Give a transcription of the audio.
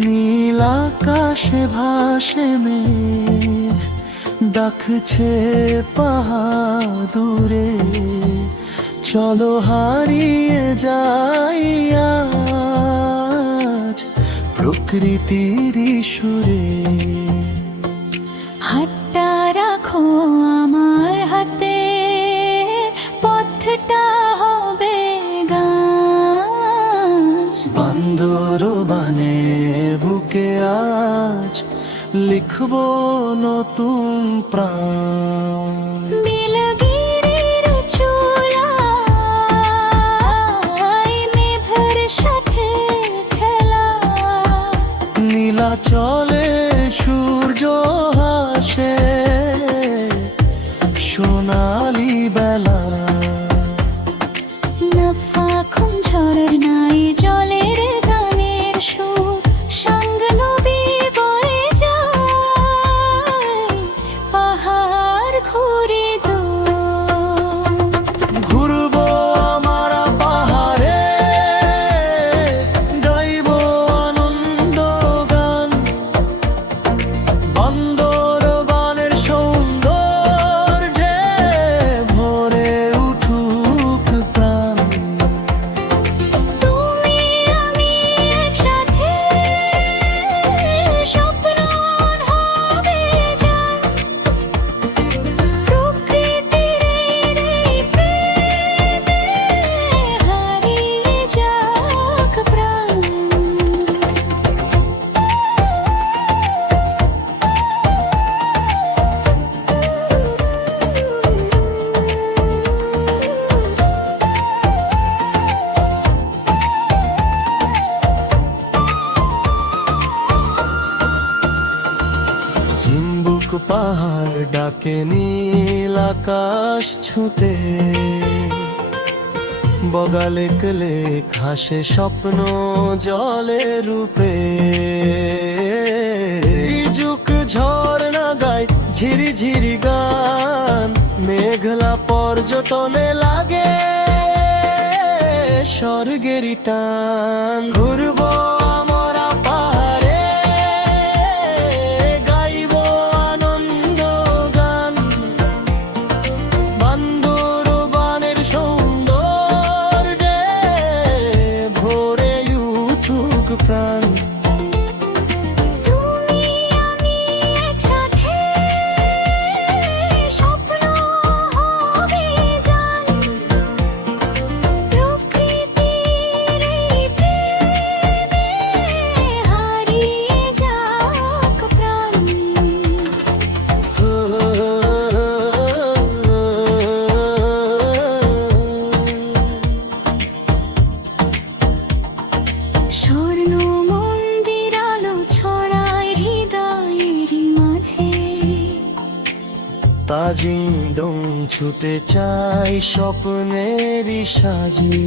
নীল আকাশে ভাসে মেঘ, ডাকছে পাহাড় দূরে। চলো হারিয়ে যাই আজ প্রকৃতির সুরে। হাতটা রাখো আমার হাতে, পথটা হবে গান। বান্দরবানের বুকে আজ লিখবো নতুন প্রাণ। নীলগিরির চূড়ায় মেঘের সাথে খেলা, নীলাচলে সূর্য হাসে সোনালি বেলা। নাফা খুন ঝড়ের নাই জলের গানের সুর, সঙ্গ নবী বয়ে যায় পাহাড় ঘুরে দূর। ঘুরবো আমার পাহাড়ে, গাইবো আনন্দ গান। বান্দরবানের সৌন্দর্যে ভরে উঠুক প্রাণ। তুমি আমি একসাথে, স্বপ্ন হবে জান। প্রকৃতির এই প্রেমে হারিয়ে যাক প্রাণ। চিম্বুক পাহাড় ডাকে নীল আকাশ ছুতে। বগালে কলে হাসে স্বপ্ন জলে রূপে। যুগ ঝর্ণা গায় ঝিরি ঝিরি গান, মেঘলা পর্যটনে লাগে স্বর্গেরই টান। ঘুরবো আমরা পাহাড়ে, গাইবো আনন্দ গান। বান্দরবানের সৌন্দর্যে ভরে উঠুক প্রাণ। তুমি আমি একসাথে, স্বপ্ন হবে জান। প্রকৃতির এই প্রেমে হারিয়ে যাক প্রাণ। স্বর্ণ মন্দির আলো ছড়ায় হৃদয়ের মাঝে। তাজিং ডং ছুতে চাই স্বপ্নেরই সাজি।